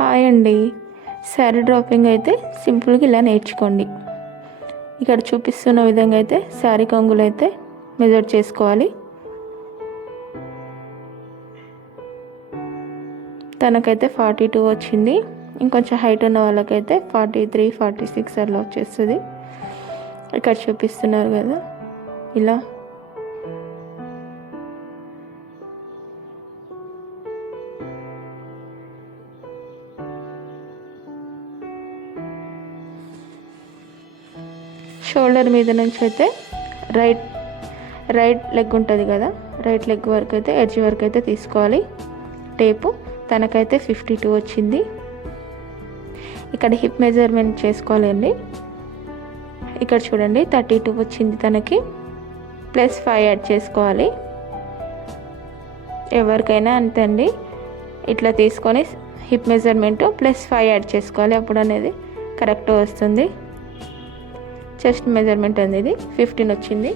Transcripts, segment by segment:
Hi అండి. Sari dropping అయితే సింపుల్గా ఇలా నేర్చుకోండి. ఇక్కడ చూపిస్తున్న విధంగా అయితే శారీ కొంగులు అయితే మెజర్ చేసుకోవాలి. తనకైతే 42 వచ్చింది. ఇంకొంచెం హైట్ ఉన్న వాళ్ళకైతే 43, 46 అలా వచ్చేస్తుంది. ఇక్కడ చూపిస్తున్నారు కదా ఇలా. షోల్డర్ మీద నుంచి అయితే రైట్ లెగ్ ఉంటుంది కదా, రైట్ లెగ్ వరకు అయితే ఎడ్జ్ వరకు అయితే తీసుకోవాలి టేపు. తనకైతే 52 వచ్చింది. ఇక్కడ హిప్ మెజర్మెంట్ చేసుకోవాలండి. ఇక్కడ చూడండి 32 వచ్చింది తనకి. +5 యాడ్ చేసుకోవాలి. ఎవరికైనా అంతే అండి, ఇట్లా తీసుకొని హిప్ మెజర్మెంట్ +5 యాడ్ చేసుకోవాలి. అప్పుడు అనేది కరెక్ట్ వస్తుంది. చెస్ట్ మెజర్మెంట్ అనేది 15 వచ్చింది.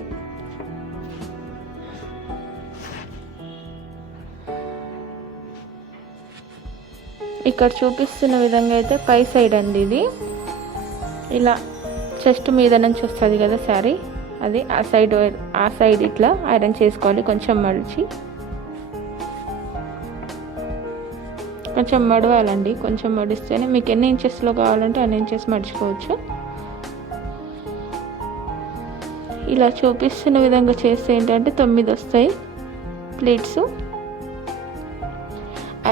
ఇక్కడ చూపిస్తున్న విధంగా అయితే పై సైడ్ అండి ఇది. ఇలా చెస్ట్ మీద నుంచి వస్తుంది కదా శారీ, అది ఆ సైడ్ ఇట్లా ఐరన్ చేసుకోవాలి. కొంచెం మడవాలండి. కొంచెం మడిస్తేనే మీకు ఎన్ని ఇంచెస్లో కావాలంటే అన్ని ఇంచెస్ మడుచుకోవచ్చు. ఇలా చూపిస్తున్న విధంగా చేస్తే ఏంటంటే 9 వస్తాయి ప్లేట్స్.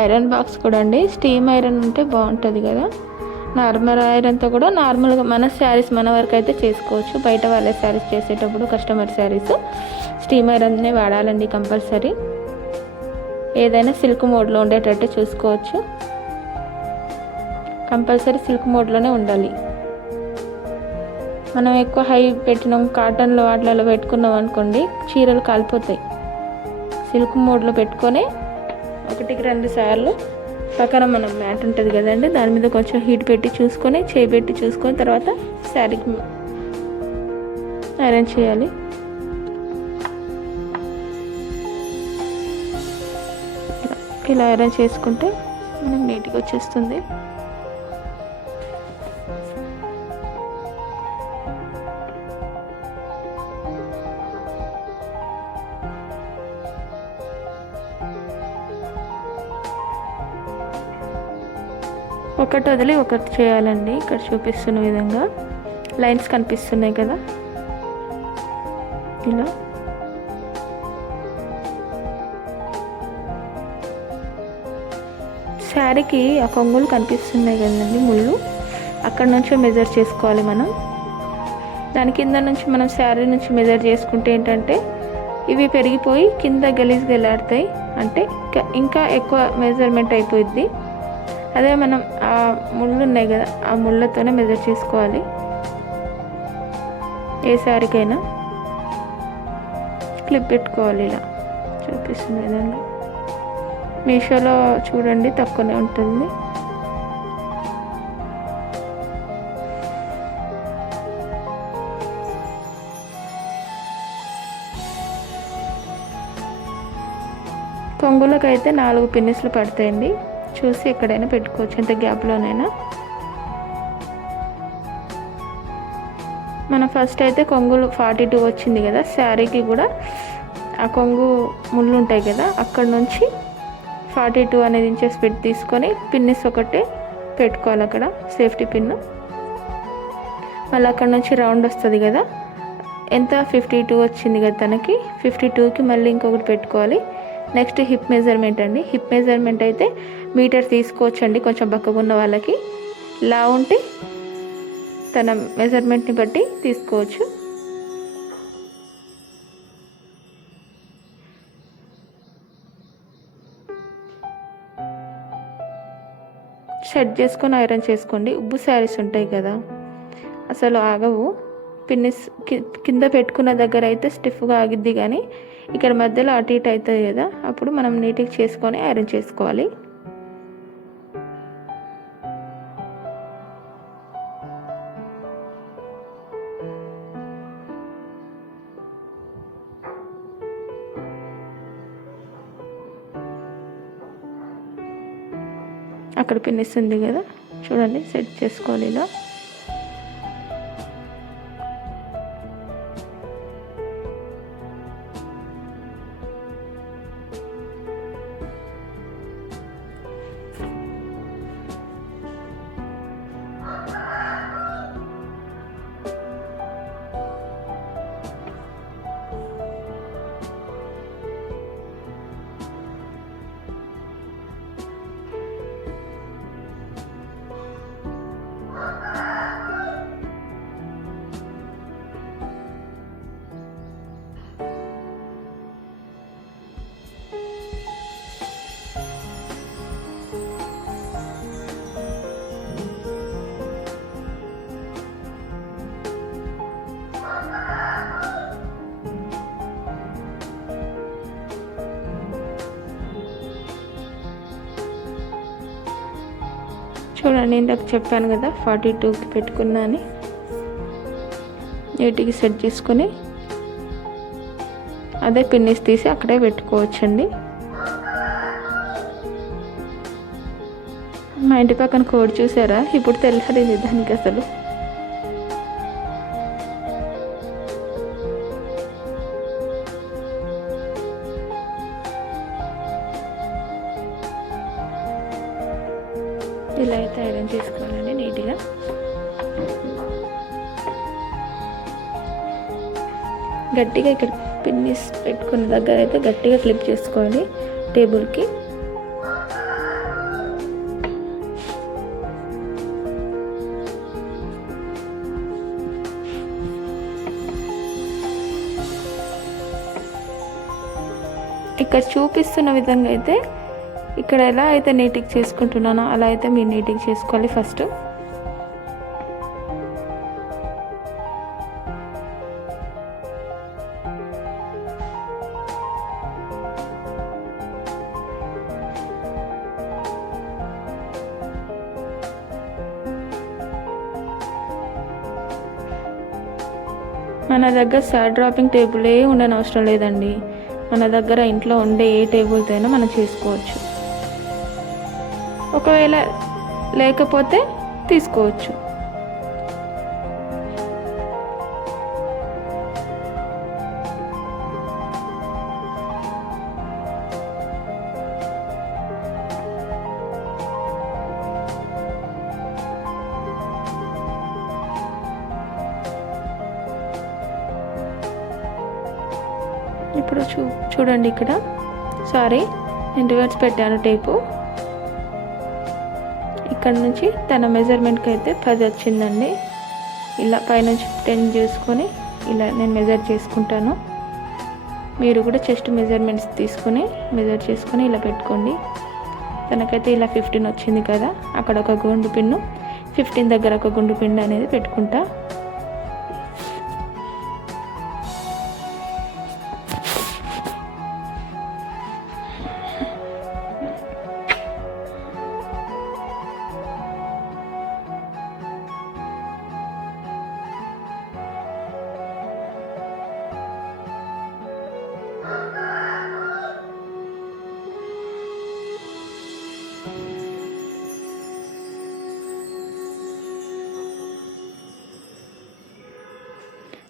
ఐరన్ బాక్స్ కూడా అండి, స్టీమ్ ఐరన్ ఉంటే బాగుంటుంది కదా. నార్మల్ ఐరన్తో కూడా నార్మల్గా మన శారీస్ మన వరకు అయితే చేసుకోవచ్చు. బయట వాళ్ళ శారీస్ చేసేటప్పుడు కస్టమర్ శారీస్ స్టీమ్ ఐరన్నే వాడాలండి కంపల్సరీ. ఏదైనా సిల్క్ మోడ్లో ఉండేటట్టు చూసుకోవచ్చు. కంపల్సరీ సిల్క్ మోడ్లోనే ఉండాలి. మనం ఎక్కువ హై పెట్టినాం, కాటన్లో వాటిలలో పెట్టుకున్నాం అనుకోండి చీరలు కాలిపోతాయి. సిల్క్ మోడ్లో పెట్టుకొని 1-2 సార్లు పక్కన మనం మ్యాట్ ఉంటుంది కదండి, దాని మీద కొంచెం హీట్ పెట్టి చూసుకొని, చేయి పెట్టి చూసుకొని తర్వాత శారీకి ఐరన్ చేయాలి. ఇలా ఐరన్ చేసుకుంటే మనకు నీట్గా వచ్చేస్తుంది. ఒకటి వదిలి ఒకటి చేయాలండి. ఇక్కడ చూపిస్తున్న విధంగా లైన్స్ కనిపిస్తున్నాయి కదా, ఇలా శారీకి ఆ కొంగులు కనిపిస్తున్నాయి కదండి, ముళ్ళు అక్కడ నుంచి మెజర్ చేసుకోవాలి మనం. దాని కింద నుంచి మనం శారీ నుంచి మెజర్ చేసుకుంటే ఏంటంటే ఇవి పెరిగిపోయి కింద గలీజ్గా వెళ్ళాడుతాయి, అంటే ఇంకా ఎక్కువ మెజర్మెంట్ అయిపోయిద్ది. అదే మనం ఆ ముళ్ళు ఉన్నాయి కదా, ఆ ముళ్ళతోనే మెజర్ చేసుకోవాలి ఏ శారీకైనా. క్లిప్ పెట్టుకోవాలి ఇలా చూపిస్తున్న విధంగా. మీషోలో చూడండి తక్కువనే ఉంటుంది. కొంగులకైతే 4 పిన్నిస్లు పడతాయండి. చూసి ఎక్కడైనా పెట్టుకోవచ్చు, ఎంత గ్యాప్లోనైనా. మనం ఫస్ట్ అయితే కొంగులు 42 వచ్చింది కదా, శారీకి కూడా ఆ కొంగు ముళ్ళు ఉంటాయి కదా, అక్కడ నుంచి 42 అనేది ఇంచెస్ పెట్టి తీసుకొని పిన్నిస్ ఒకటే పెట్టుకోవాలి అక్కడ, సేఫ్టీ పిన్. మళ్ళీ అక్కడ నుంచి రౌండ్ వస్తుంది కదా, ఎంత 52 వచ్చింది కదా తనకి, 52కి మళ్ళీ ఇంకొకటి పెట్టుకోవాలి. నెక్స్ట్ హిప్ మెజర్మెంట్ అండి. హిప్ మెజర్మెంట్ అయితే మీటర్ తీసుకోవచ్చండి కొంచెం బక్కగా ఉన్న వాళ్ళకి. లా ఉంటే తన మెజర్మెంట్ని బట్టి తీసుకోవచ్చు. సెట్ చేసుకొని ఐరన్ చేసుకోండి. ఉబ్బు శారీస్ ఉంటాయి కదా, అసలు ఆగవు. పిన్నిస్ కింద పెట్టుకున్న దగ్గర అయితే స్టిఫ్గా ఆగిద్ది, కానీ ఇక్కడ మధ్యలో అటు ఇటు అవుతుంది కదా, అప్పుడు మనం నీట్గా చేసుకొని ఐరన్ చేసుకోవాలి. అక్కడ పిన్నిస్తుంది కదా, చూడండి సెట్ చేసుకోవాలి ఇలా. చూడండి, ఇందాక చెప్పాను కదా 42కి పెట్టుకున్నా అని. నీట్గా సెట్ చేసుకొని అదే పిన్నిస్ తీసి అక్కడే పెట్టుకోవచ్చండి. మా ఇంటి పక్కన కోడి చూసారా, ఇప్పుడు తెల్లారింది దానికి అసలు. ఇలా అయితే ఐరన్ చేసుకోవాలండి నీట్గా. గట్టిగా ఇక్కడ పిన్నిస్ పెట్టుకున్న దగ్గర అయితే గట్టిగా క్లిప్ చేసుకోవాలి టేబుల్కి. ఇక్కడ చూపిస్తున్న విధంగా అయితే ఇక్కడ ఎలా అయితే నీట్గా చేసుకుంటున్నానో అలా అయితే మీరు నీట్గా చేసుకోవాలి ఫస్ట్. మన దగ్గర సాడ్ డ్రాపింగ్ టేబులే ఉండని అవసరం లేదండి. మన దగ్గర ఇంట్లో ఉండే ఏ టేబుల్తో అయినా మనం చేసుకోవచ్చు. ఒకవేళ లేకపోతే తీసుకోవచ్చు. ఇప్పుడు చూడండి ఇక్కడ, సారీ నేను రివర్స్ పెట్టాను టేపు. ఇక్కడ నుంచి తన మెజర్మెంట్కి అయితే 10 వచ్చిందండి. ఇలా పైనుంచి 10 చేసుకొని ఇలా నేను మెజర్ చేసుకుంటాను. మీరు కూడా చెస్ట్ మెజర్మెంట్స్ తీసుకొని మెజర్ చేసుకొని ఇలా పెట్టుకోండి. తనకైతే ఇలా 15 వచ్చింది కదా, అక్కడ ఒక గుండు పిన్ను, 15 దగ్గర ఒక గుండు పిన్ను అనేది పెట్టుకుంటా.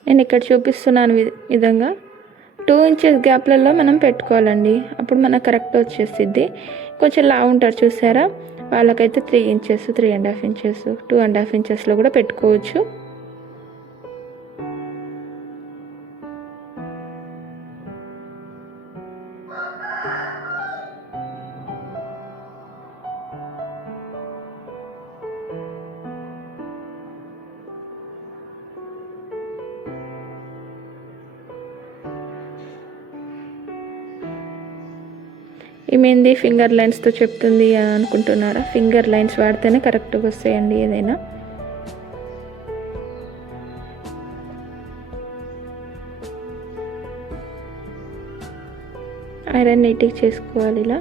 నేను ఇక్కడ చూపిస్తున్నాను విధంగా 2 ఇంచెస్ గ్యాప్లలో మనం పెట్టుకోవాలండి. అప్పుడు మనకు కరెక్ట్ వచ్చేసిద్ది. కొంచెం లావు ఉంటారు చూసారా, వాళ్ళకైతే 3 ఇంచెస్, 3.5 ఇంచెస్, 2.5 ఇంచెస్లో కూడా పెట్టుకోవచ్చు. ఈమెంది ఫింగర్ లైన్స్తో చెప్తుంది అని అనుకుంటున్నారా? ఫింగర్ లైన్స్ వాడితేనే కరెక్ట్గా వస్తాయండి ఏదైనా. ఐరన్ నీట్గా చేసుకోవాలి ఇలా.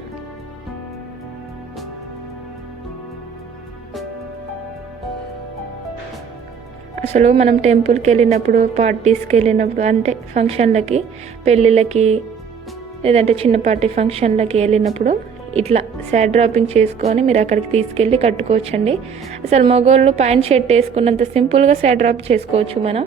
అసలు మనం టెంపుల్కి వెళ్ళినప్పుడు, పార్టీస్కి వెళ్ళినప్పుడు, అంటే ఫంక్షన్లకి, పెళ్ళిళ్ళకి, లేదంటే చిన్నపాటి ఫంక్షన్లకి వెళ్ళినప్పుడు ఇట్లా సైడ్ డ్రాపింగ్ చేసుకొని మీరు అక్కడికి తీసుకెళ్ళి కట్టుకోవచ్చండి. అసలు మగవాళ్ళు ప్యాంట్ షర్ట్ వేసుకున్నంత సింపుల్గా సైడ్ డ్రాప్ చేసుకోవచ్చు మనం.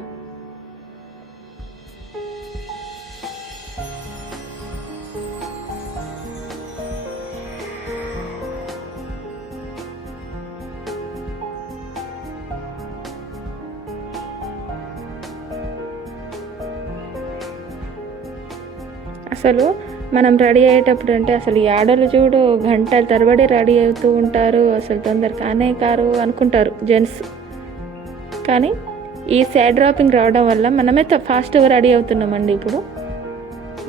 అసలు మనం రెడీ అయ్యేటప్పుడు అంటే అసలు ఈ ఆడలు చూడు గంటల తరబడి రెడీ అవుతూ ఉంటారు, అసలు తొందర కానే కారు అనుకుంటారు జెంట్స్. కానీ ఈ సైడ్ డ్రాపింగ్ రావడం వల్ల మనమే ఫాస్ట్గా రెడీ అవుతున్నామండి. ఇప్పుడు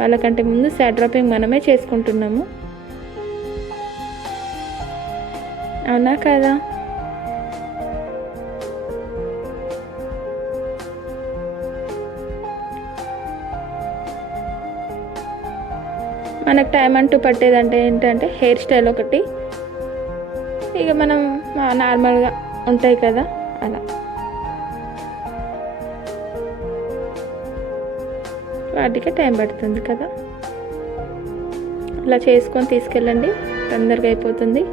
వాళ్ళకంటే ముందు సైడ్ డ్రాపింగ్ మనమే చేసుకుంటున్నాము, అవునా కదా? మనకు టైం అంటూ పట్టేదంటే ఏంటంటే హెయిర్ స్టైల్ ఒకటి, ఇక మనం నార్మల్గా ఉంటాయి కదా అలా వాటికి టైం పడుతుంది కదా. అలా చేసుకొని తీసుకెళ్ళండి, తొందరగా అయిపోతుంది.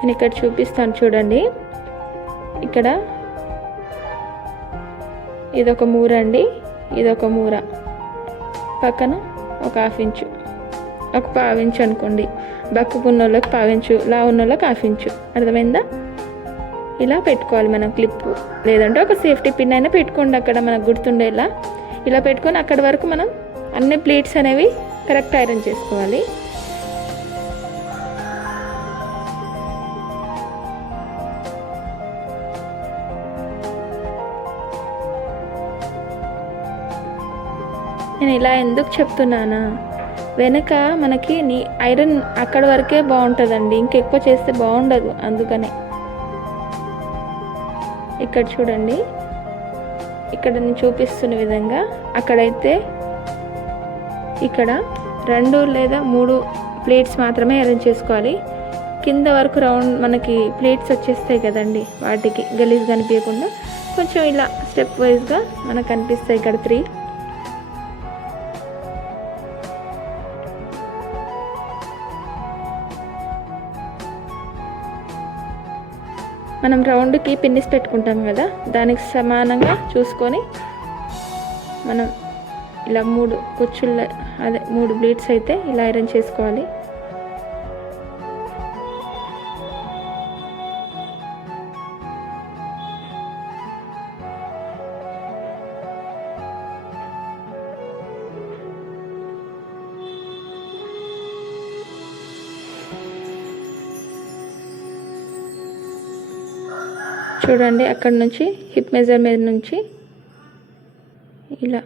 నేను ఇక్కడ చూపిస్తాను చూడండి. ఇక్కడ ఇదొక మూర అండి, ఇదొక మూర, పక్కన ఒక 1/2 ఇంచు, ఒక 1/4 ఇంచు అనుకోండి. బక్కుకున్న వాళ్ళకి 1/4 ఇంచు, లా ఉన్న వాళ్ళకి 1/2 ఇంచు, అర్థమైందా? ఇలా పెట్టుకోవాలి మనం క్లిప్పు, లేదంటే ఒక సేఫ్టీ పిన్ అయినా పెట్టుకోండి అక్కడ మనకు గుర్తుండేలా. ఇలా పెట్టుకొని అక్కడి వరకు మనం అన్ని ప్లీట్స్ అనేవి కరెక్ట్ ఐరన్ చేసుకోవాలి. నేను ఇలా ఎందుకు చెప్తున్నానా, వెనక మనకి ఐరన్ అక్కడ వరకే బాగుంటుందండి, ఇంకెక్కువ చేస్తే బాగుండదు. అందుకనే ఇక్కడ చూడండి, ఇక్కడ నేను చూపిస్తున్న విధంగా అక్కడైతే ఇక్కడ 2 లేదా 3 ప్లేట్స్ మాత్రమే అరేంజ్ చేసుకోవాలి. కింద వరకు రౌండ్ మనకి ప్లేట్స్ వచ్చేస్తాయి కదండి, వాటికి గలీజ్ కనిపించకుండా కొంచెం ఇలా స్టెప్ వైజ్గా మనకు కనిపిస్తాయి. ఇక్కడ 3 మనం రౌండ్కి పిన్నిస్ పెట్టుకుంటాం కదా, దానికి సమానంగా చూసుకొని మనం ఇలా 3 కుచ్చుళ్ళ అదే 3 బ్లీడ్స్ అయితే ఇలా ఐరన్ చేసుకోవాలి. చూడండి, అక్కడ నుంచి హిప్ మెజర్ మీద నుంచి ఇలా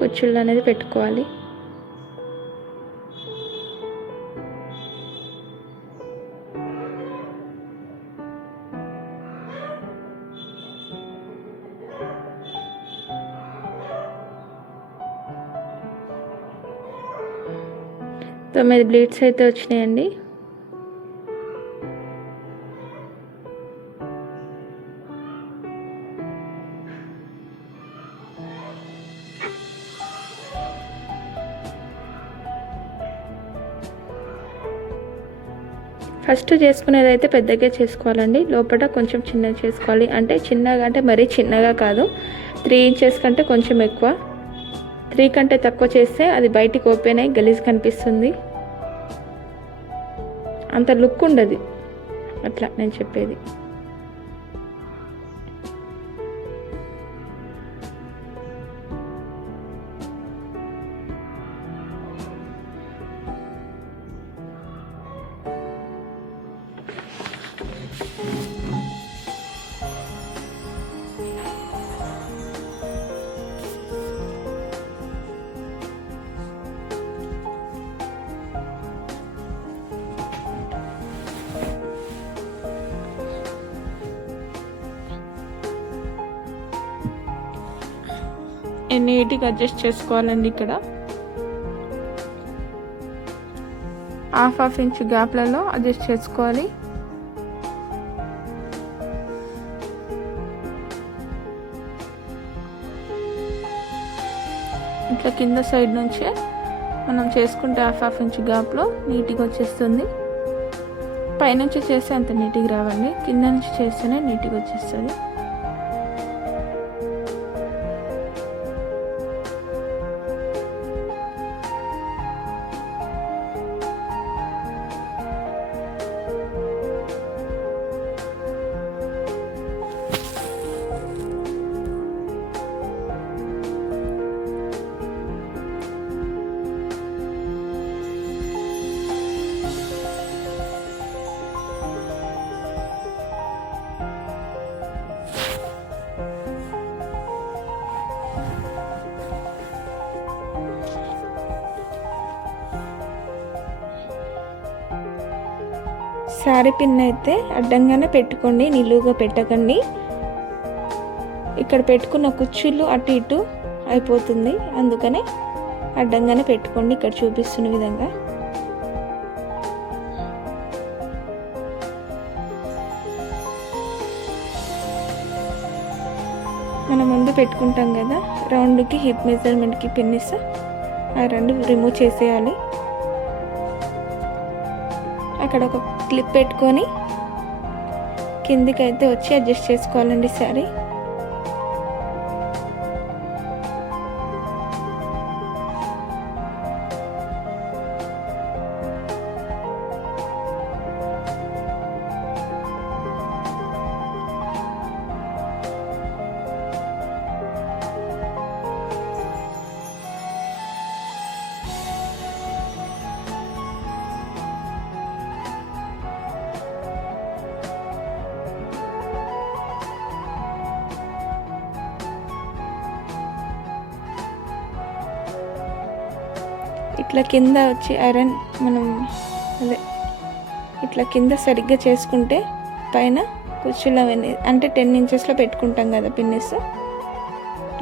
కుచ్చుళ్ళు అనేది పెట్టుకోవాలి. तो 9 బ్లీడ్స్ అయితే వచ్చినాయండి. ఫస్ట్ చేసుకునేది అయితే పెద్దగా చేసుకోవాలండి, లోపల కొంచెం చిన్నగా చేసుకోవాలి. అంటే చిన్నగా అంటే మరీ చిన్నగా కాదు, 3 ఇంచెస్ కంటే కొంచెం ఎక్కువ. 3 కంటే తక్కువ చేస్తే అది బయటికి ఓపెన్ అయ్యి గలీజ్ కనిపిస్తుంది, అంత లుక్ ఉండదు. అట్లా నేను చెప్పేది. నీట్గా అడ్జస్ట్ చేసుకోవాలండి. ఇక్కడ హాఫ్ ఇంచ్ గ్యాప్లలో అడ్జస్ట్ చేసుకోవాలి. ఇట్లా కింద సైడ్ నుంచే మనం చేసుకుంటే హాఫ్ ఇంచ్ గ్యాప్లో నీట్గా వచ్చేస్తుంది. పైనుంచి చేస్తే అంత నీట్గా రావండి, కింద నుంచి చేస్తేనే నీట్గా వచ్చేస్తుంది. శారీ పిన్ అయితే అడ్డంగానే పెట్టుకోండి, నిలువుగా పెట్టకండి. ఇక్కడ పెట్టుకున్న కుచ్చుళ్ళు అటు ఇటు అయిపోతుంది, అందుకనే అడ్డంగానే పెట్టుకోండి ఇక్కడ చూపిస్తున్న విధంగా. మనం ముందు పెట్టుకుంటాం కదా రౌండ్కి హిప్ మెజర్మెంట్కి పిన్నిస్, ఆ రెండు రిమూవ్ చేసేయాలి. అక్కడ ఒక క్లిప్ పెట్టుకొని కిందికి అయితే వచ్చి అడ్జస్ట్ చేసుకోవాలండి శారీ. ఇట్లా కింద వచ్చి ఐరన్ మనం ఇట్లా కింద సరిగ్గా చేసుకుంటే పైన కుర్చీలు అవన్నీ అంటే 10 ఇంచెస్లో పెట్టుకుంటాం కదా పిన్నిస్,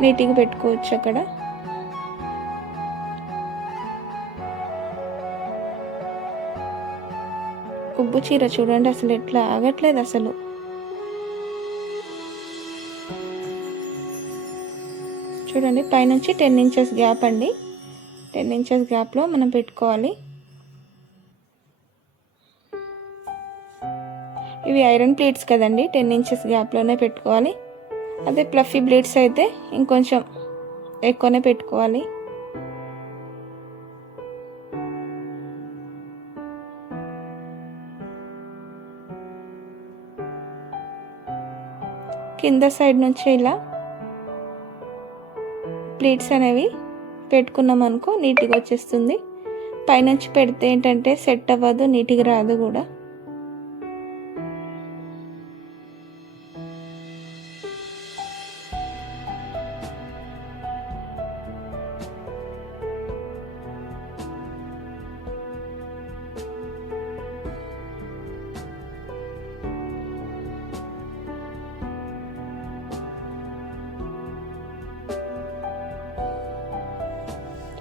నీట్గా పెట్టుకోవచ్చు అక్కడ. ఉబ్బు చీర చూడండి అసలు ఎట్లా ఆగట్లేదు అసలు. చూడండి పైనుంచి 10 ఇంచెస్ గ్యాప్ అండి, 10 ఇంచెస్ గ్యాప్లో మనం పెట్టుకోవాలి. ఇవి ఐరన్ ప్లేట్స్ కదండి, 10 ఇంచెస్ గ్యాప్లోనే పెట్టుకోవాలి. అదే ప్లఫీ ప్లేట్స్ అయితే ఇంకొంచెం ఎక్కువనే పెట్టుకోవాలి. కింద సైడ్ నుంచి ఇలా ప్లేట్స్ అనేవి పెట్టుకున్నాం అనుకో నీట్గా వచ్చేస్తుంది. పైనుంచి పెడితే ఏంటంటే సెట్ అవ్వదు, నీట్గా రాదు కూడా.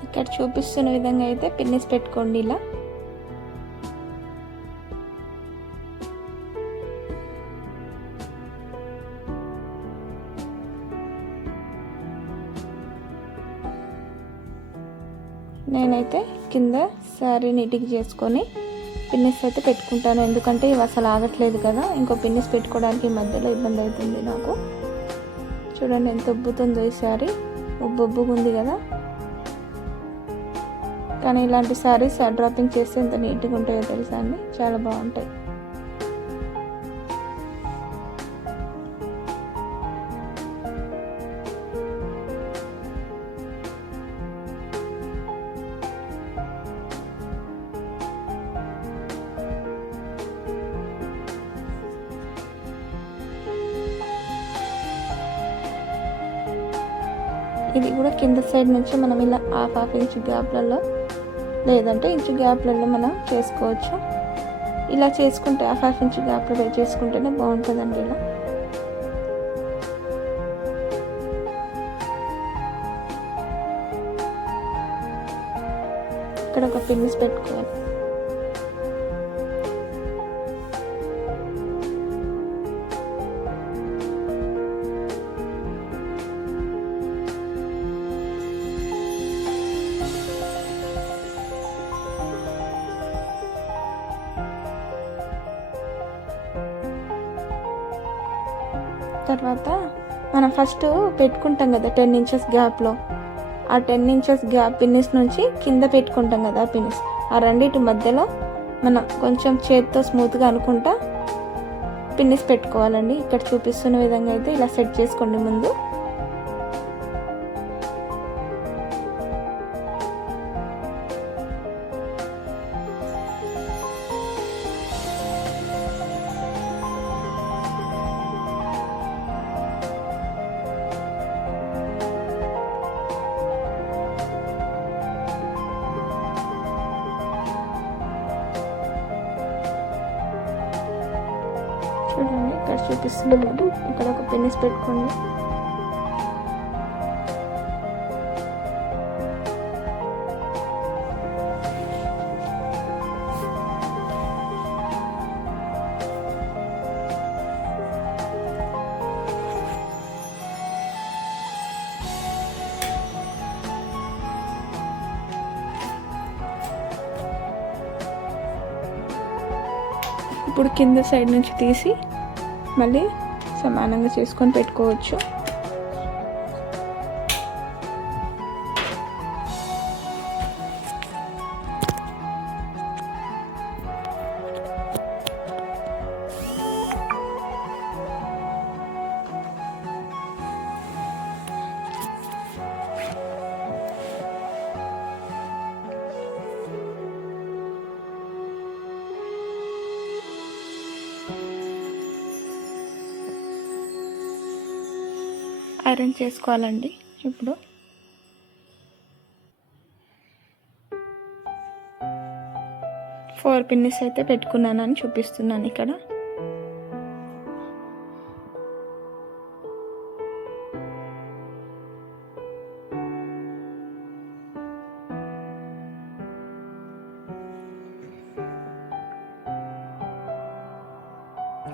ఇక్కడ చూపిస్తున్న విధంగా అయితే పిన్నిస్ పెట్టుకోండి ఇలా. నేనైతే కింద శారీ నీట్గా చేసుకొని పిన్నిస్ అయితే పెట్టుకుంటాను, ఎందుకంటే ఇవి అసలు ఆగట్లేదు కదా. ఇంకో పిన్నిస్ పెట్టుకోవడానికి మధ్యలో ఇబ్బంది అవుతుంది నాకు. చూడండి ఎంత ఉబ్బుతుందో ఈ శారీ, ఉబ్బుగా ఉంది కదా. కానీ ఇలాంటి శారీస్ డ్రాపింగ్ చేస్తే ఎంత నీట్గా ఉంటాయో తెలుసా అండి, చాలా బాగుంటాయి. ఇది కూడా కింద సైడ్ నుంచి మనం ఇలా హాఫ్ ఇంచ్ గ్యాప్లలో లేదంటే ఇంచు గ్యాప్లలో మనం చేసుకోవచ్చు. ఇలా చేసుకుంటే హాఫ్ ఇంచ్ గ్యాప్లో చేసుకుంటేనే బాగుంటుందండి. ఇలా ఇక్కడ ఒక పిన్నిస్ పెట్టుకోవాలి. తర్వాత మనం ఫస్ట్ పెట్టుకుంటాం కదా 10 ఇంచెస్ గ్యాప్లో, ఆ 10 ఇంచెస్ గ్యాప్ పిన్నిస్ నుంచి కింద పెట్టుకుంటాం కదా పిన్నిస్, ఆ రెండింటి మధ్యలో మనం కొంచెం చేతితో స్మూత్గా అనుకుంటా పిన్నిస్ పెట్టుకోవాలండి. ఇక్కడ చూపిస్తున్న విధంగా అయితే ఇలా సెట్ చేసుకోండి ముందు. చూడండి ఇక్కడ చూపిస్తున్నాను, ఇక్కడ ఒక పిన్నిస్ పెట్టుకోండి. ఇప్పుడు కింద సైడ్ నుంచి తీసి మళ్ళీ సమానంగా చేసుకొని పెట్టుకోవచ్చు. ఐరన్ చేసుకోవాలండి. ఇప్పుడు 4 పిన్నిస్ అయితే పెట్టుకున్నానని చూపిస్తున్నాను ఇక్కడ.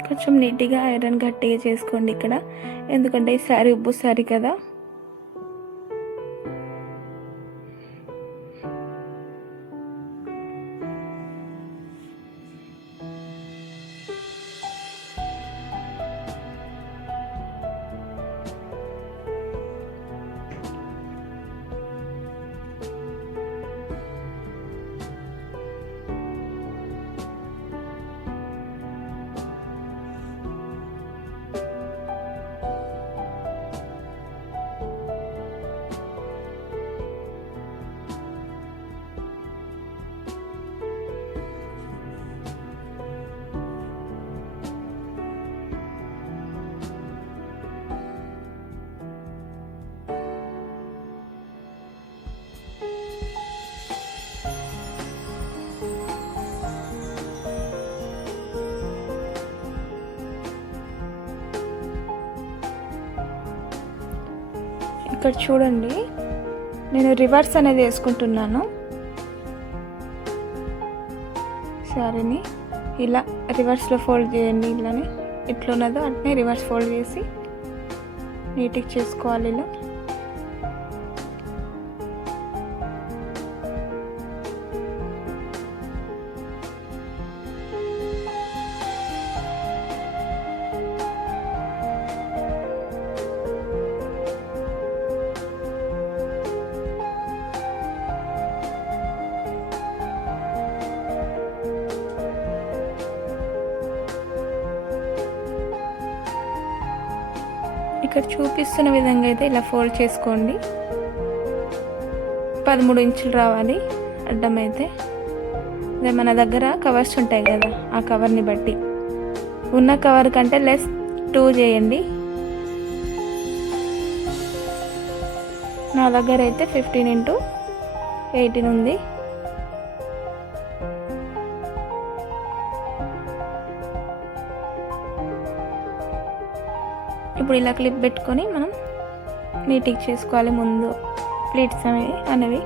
కొంచెం నీట్గా ఐరన్ గట్టిగా చేసుకోండి ఇక్కడ, ఎందుకంటే ఈ శారీ ఉబ్బు శారీ కదా. ఇక్కడ చూడండి, నేను రివర్స్ అనేది వేసుకుంటున్నాను. శారీని ఇలా రివర్స్లో ఫోల్డ్ చేయండి. ఇలానే ఎట్లున్నదో అట్నే రివర్స్ ఫోల్డ్ చేసి నీట్గా చేసుకోవాలి ఇలా. ఇక్కడ చూపిస్తున్న విధంగా అయితే ఇలా ఫోల్డ్ చేసుకోండి. 13 ఇంచులు రావాలి అడ్డం అయితే. అదే మన దగ్గర కవర్స్ ఉంటాయి కదా, ఆ కవర్ని బట్టి ఉన్న కవర్ కంటే లెస్ 2 చేయండి. నా దగ్గర అయితే 15 x 18 ఉంది. ఇప్పుడు ఇలా క్లిప్ పెట్టుకొని మనం నీట్గా చేసుకోవాలి ముందు ప్లీట్స్ అనేవి.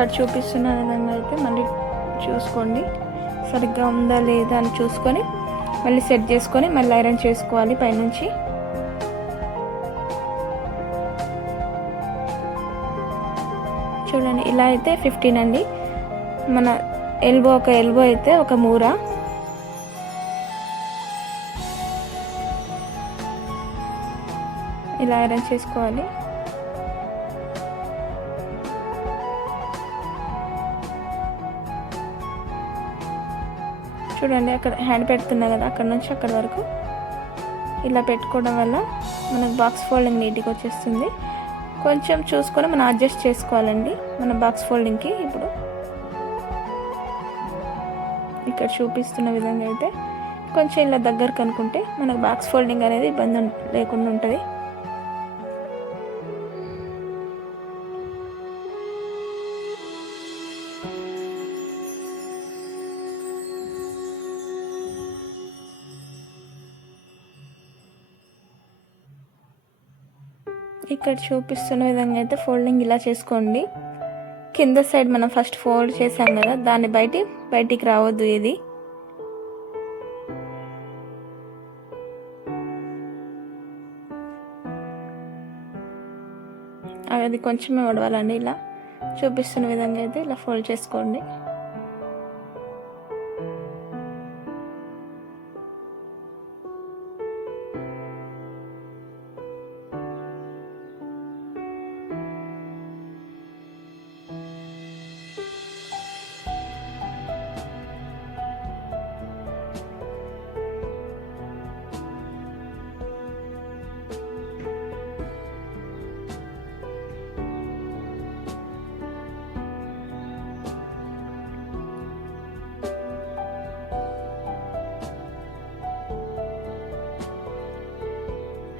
ఇక్కడ చూపిస్తున్న విధంగా అయితే మళ్ళీ చూసుకోండి, సరిగ్గా ఉందా లేదా అని చూసుకొని మళ్ళీ సెట్ చేసుకొని మళ్ళీ ఐరన్ చేసుకోవాలి పైనుంచి. చూడండి ఇలా అయితే 15 అండి. మన ఒక ఎల్బో అయితే ఒక మూర. ఇలా ఐరన్ చేసుకోవాలి. చూడండి అక్కడ హ్యాండ్ పెడుతున్నా కదా, అక్కడ నుంచి అక్కడ వరకు ఇలా పెట్టుకోవడం వల్ల మనకు బాక్స్ ఫోల్డింగ్ నీట్గా వచ్చేస్తుంది. కొంచెం చూసుకొని మనం అడ్జస్ట్ చేసుకోవాలండి మన బాక్స్ ఫోల్డింగ్కి. ఇప్పుడు ఇక్కడ చూపిస్తున్న విధంగా అయితే కొంచెం ఇలా దగ్గరకు అనుకుంటే మనకు బాక్స్ ఫోల్డింగ్ అనేది ఇబ్బంది లేకుండా ఉంటుంది. ఇక్కడ చూపిస్తున్న విధంగా అయితే ఫోల్డింగ్ ఇలా చేసుకోండి. కింద సైడ్ మనం ఫస్ట్ ఫోల్డ్ చేసాం కదా, దాన్ని బయటికి రావద్దు ఇది. అది కొంచెమే వడవాలండి. ఇలా చూపిస్తున్న విధంగా అయితే ఇలా ఫోల్డ్ చేసుకోండి.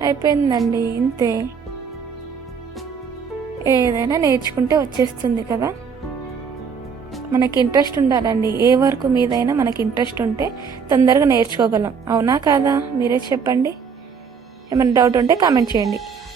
అయిపోయిందండి, ఇంతే. ఏదైనా నేర్చుకుంటే వచ్చేస్తుంది కదా. మనకి ఇంట్రెస్ట్ ఉండాలండి, ఏ వర్క్ మీదైనా మనకి ఇంట్రెస్ట్ ఉంటే తొందరగా నేర్చుకోగలం. అవునా కాదా? మీరే చెప్పండి. ఏమైనా డౌట్ ఉంటే కామెంట్ చేయండి.